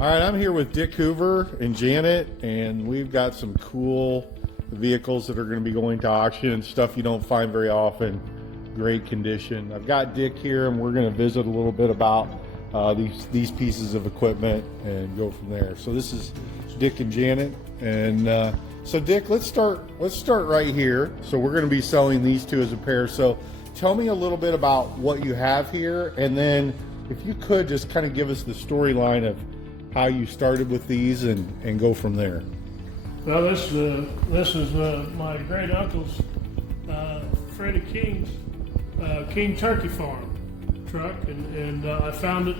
All right, I'm here with Dick Hoover and Janet, and we've got some cool vehicles that are going to be going to auction and stuff you don't find very often. Great condition. I've got Dick here, and we're going to visit a little bit about these pieces of equipment and go from there. So this is Dick and Janet, and so Dick, let's start right here. So we're going to be selling these two as a pair. So tell me a little bit about what you have here, and then if you could just kind of give us the storyline of how you started with these and go from there. Well, this is my great uncle's Freddie King's King Turkey Farm truck, and I found it.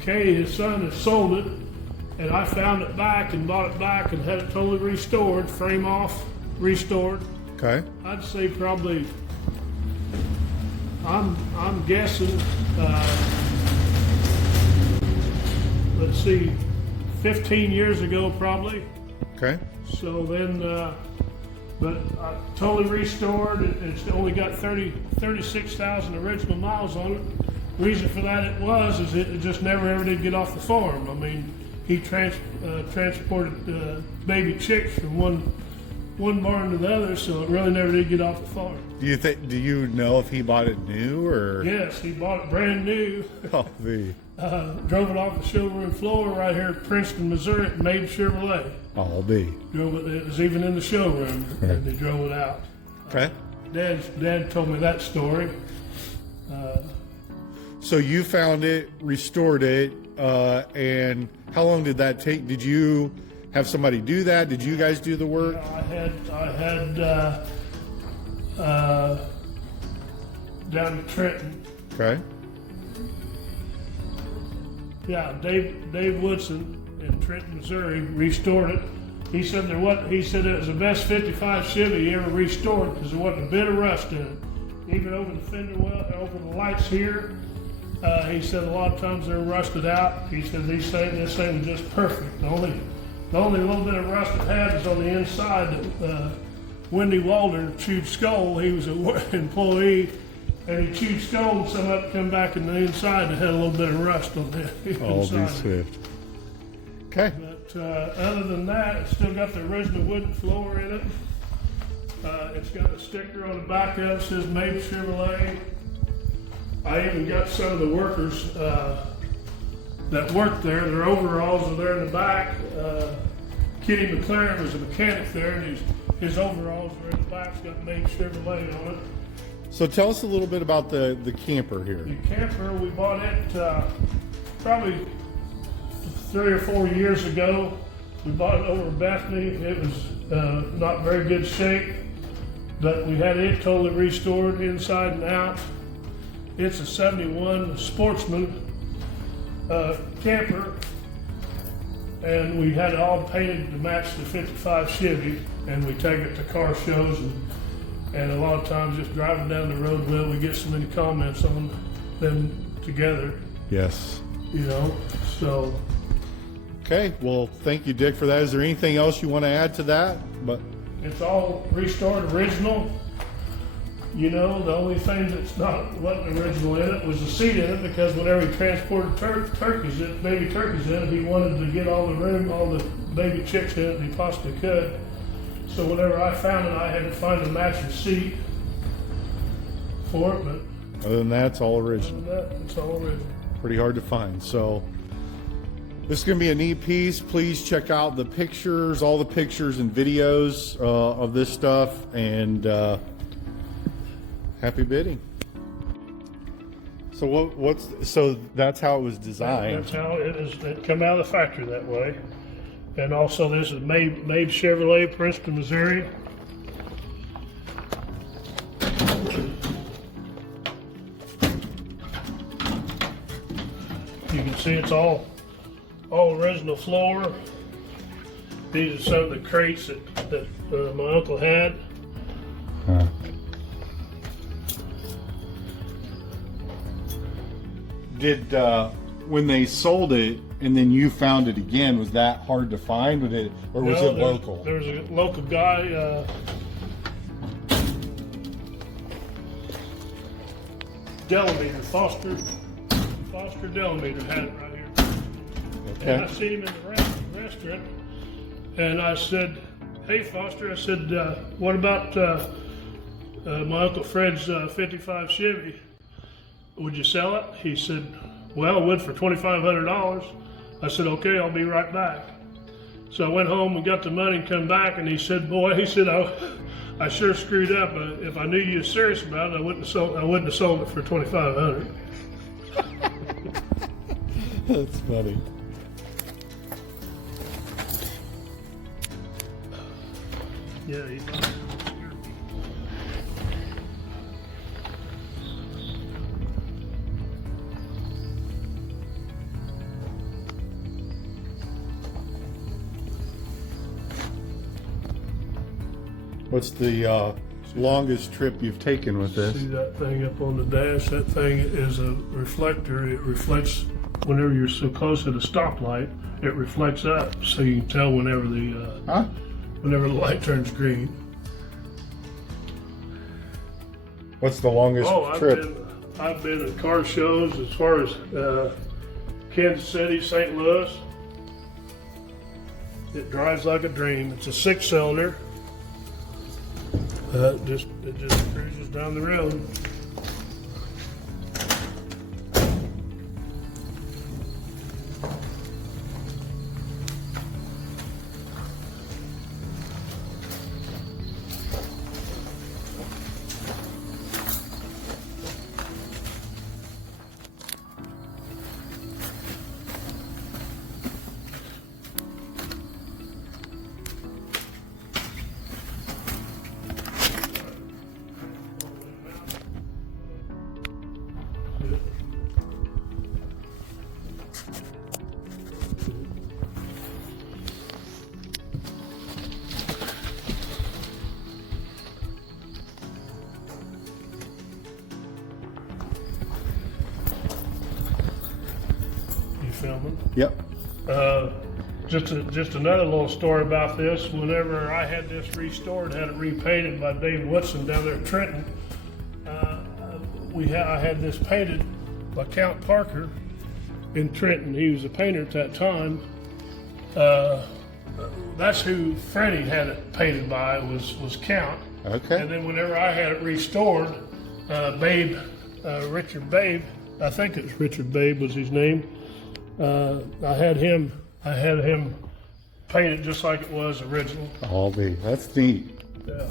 Kay, his son, has sold it, and I found it back and bought it back and had it totally restored, frame off, restored. Okay. I'd say probably, I'm guessing, let's see, 15 years ago probably. Okay. So then, but I totally restored it. It's only got 36,000 original miles on it. Reason for that is it just never ever did get off the farm. I mean, he transported baby chicks from one barn to the other, so it really never did get off the farm. Do you know if he bought it new or? Yes, he bought it brand new. Oh, Drove it off the showroom floor right here at Princeton, Missouri at Mabe Chevrolet. I'll Drove it. It was even in the showroom, and they drove it out. Okay. Dad told me that story. So you found it, restored it, and how long did that take? Did you have somebody do that? Did you guys do the work? I had down in Trenton. Okay. Yeah, Dave Woodson in Trenton, Missouri, restored it. He said it was the best 55 Chevy he ever restored because there wasn't a bit of rust in it. Even over the fender well, over the lights here, he said a lot of times they're rusted out. He said this thing was just perfect. The only little bit of rust it had was on the inside. Wendy Walden chewed skull. He was an employee. And he chewed skull, and some of it come back in the inside and had a little bit of rust on the inside. Swift. Okay. But other than that, it's still got the original wooden floor in it. It's got a sticker on the back of it that says Mabe Chevrolet. I even got some of the workers that worked there. Their overalls are there in the back. Kitty McLaren was a mechanic there, and his overalls are in the back. It's got Mabe Chevrolet on it. So tell us a little bit about the camper here. The camper, we bought it probably 3 or 4 years ago. We bought it over Bethany. It was not very good shape, but we had it totally restored inside and out. It's a 71 Sportsman camper, and we had it all painted to match the 55 Chevy, and we take it to car shows and a lot of times just driving down the road, well, we get so many comments on them together. Yes. You know, so. Okay, well, thank you, Dick, for that. Is there anything else you want to add to that? But it's all restored original. You know, the only thing wasn't original in it was the seat in it, because whenever he transported baby turkeys in it, he wanted to get all the room, all the baby chicks in it he possibly could. So whenever I found it, I had to find a matching seat for it, but other than that, it's all original. Other than that, it's all original. Pretty hard to find. So this is going to be a neat piece. Please check out the pictures, all the pictures and videos of this stuff, and happy bidding. So so that's how it was designed. That's how it is. It come out of the factory that way. And also, this is Mabe Chevrolet, Princeton, Missouri. You can see it's all original floor. These are some of the crates that my uncle had. Did when they sold it and then you found it again, was that hard to find? Was it local? There's a local guy. Delameter, Foster Delameter had it right here. And I seen him in the restaurant, and I said, "Hey, Foster," I said, "what about my Uncle Fred's 55 Chevy? Would you sell it?" He said, "Well, I would for $2,500. I said, "Okay, I'll be right back." So I went home and got the money and come back, and he said, "Boy," he said, I sure screwed up. If I knew you were serious about it, I wouldn't have sold it for $2,500. That's funny. Yeah, he What's the longest trip you've taken with this? See that thing up on the dash? That thing is a reflector. It reflects whenever you're so close to the stoplight. It reflects up, so you can tell whenever the light turns green. What's the longest trip? I've been at car shows as far as Kansas City, St. Louis. It drives like a dream. It's a 6-cylinder. It just cruises down the road. Filming. Yep. Just another little story about this. Whenever I had this restored, had it repainted by Dave Woodson down there in Trenton, I had this painted by Count Parker in Trenton. He was a painter at that time. That's who Freddie had it painted by, was Count. Okay. And then whenever I had it restored, Richard Babe, I think it was Richard Babe was his name. I had him paint it just like it was original. That's neat. Yeah.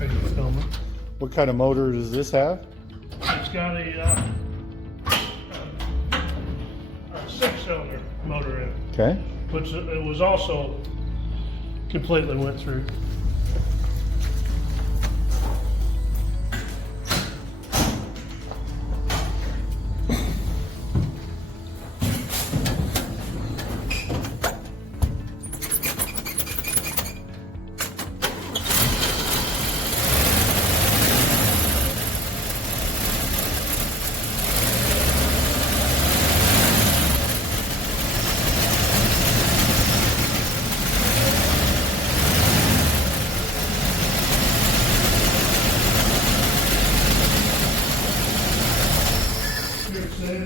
Ready to film it. What kind of motor does this have? It's got a 6-cylinder motor in it, Okay. which it was also completely went through.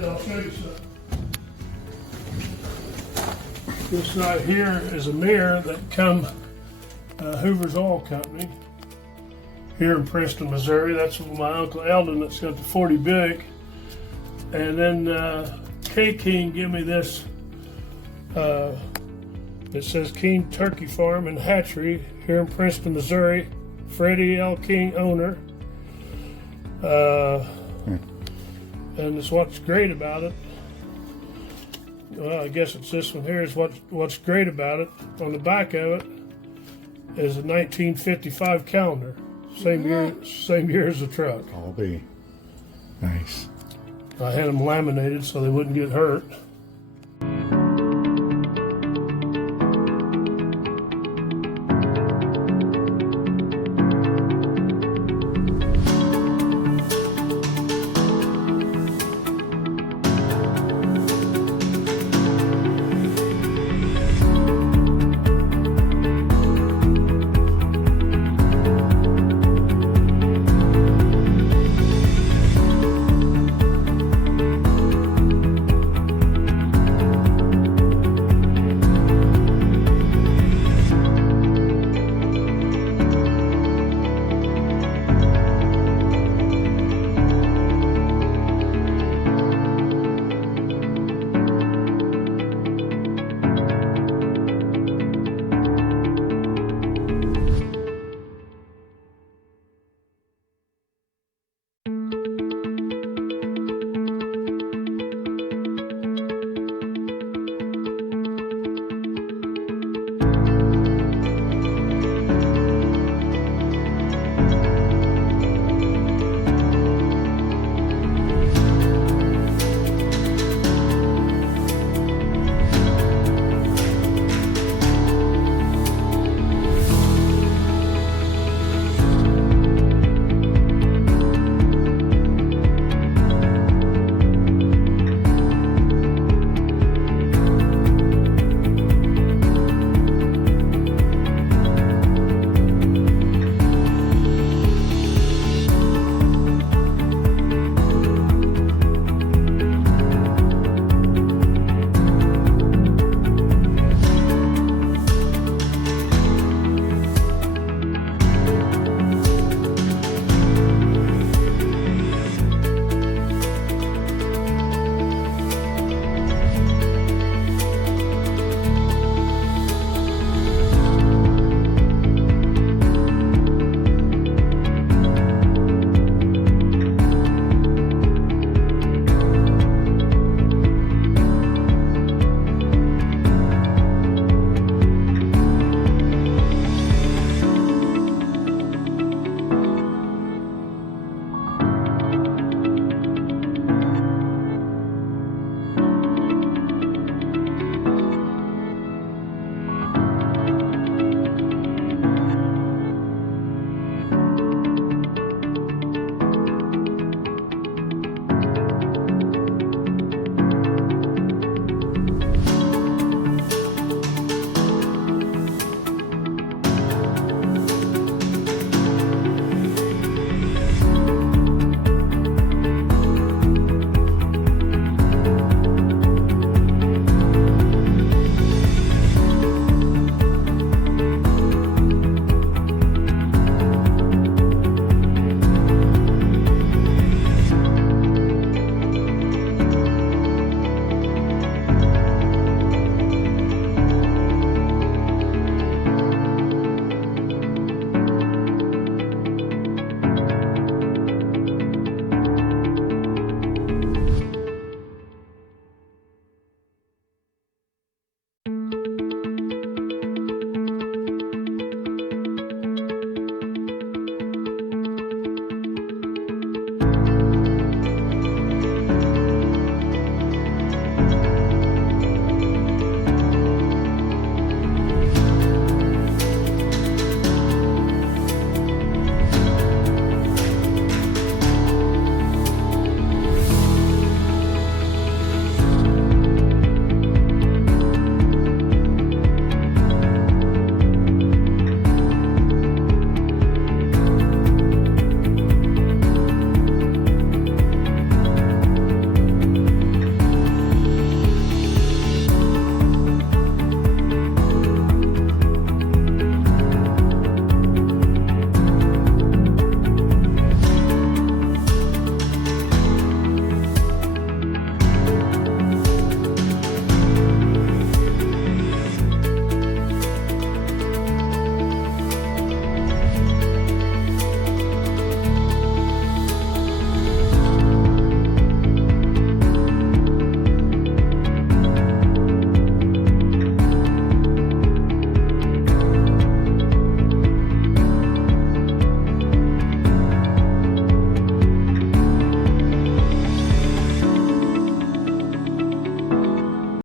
I'll show you something. This right here is a mirror that come Hoover's Oil Company here in Preston, Missouri. That's my Uncle Eldon that's got the 40 Buick. And then K King gave me this. It says King Turkey Farm and Hatchery here in Preston, Missouri. Freddie L. King, owner. And it's what's great about it. Well, I guess it's this one here is what's great about it. On the back of it is a 1955 calendar. Same year as the truck. Nice. I had them laminated so they wouldn't get hurt.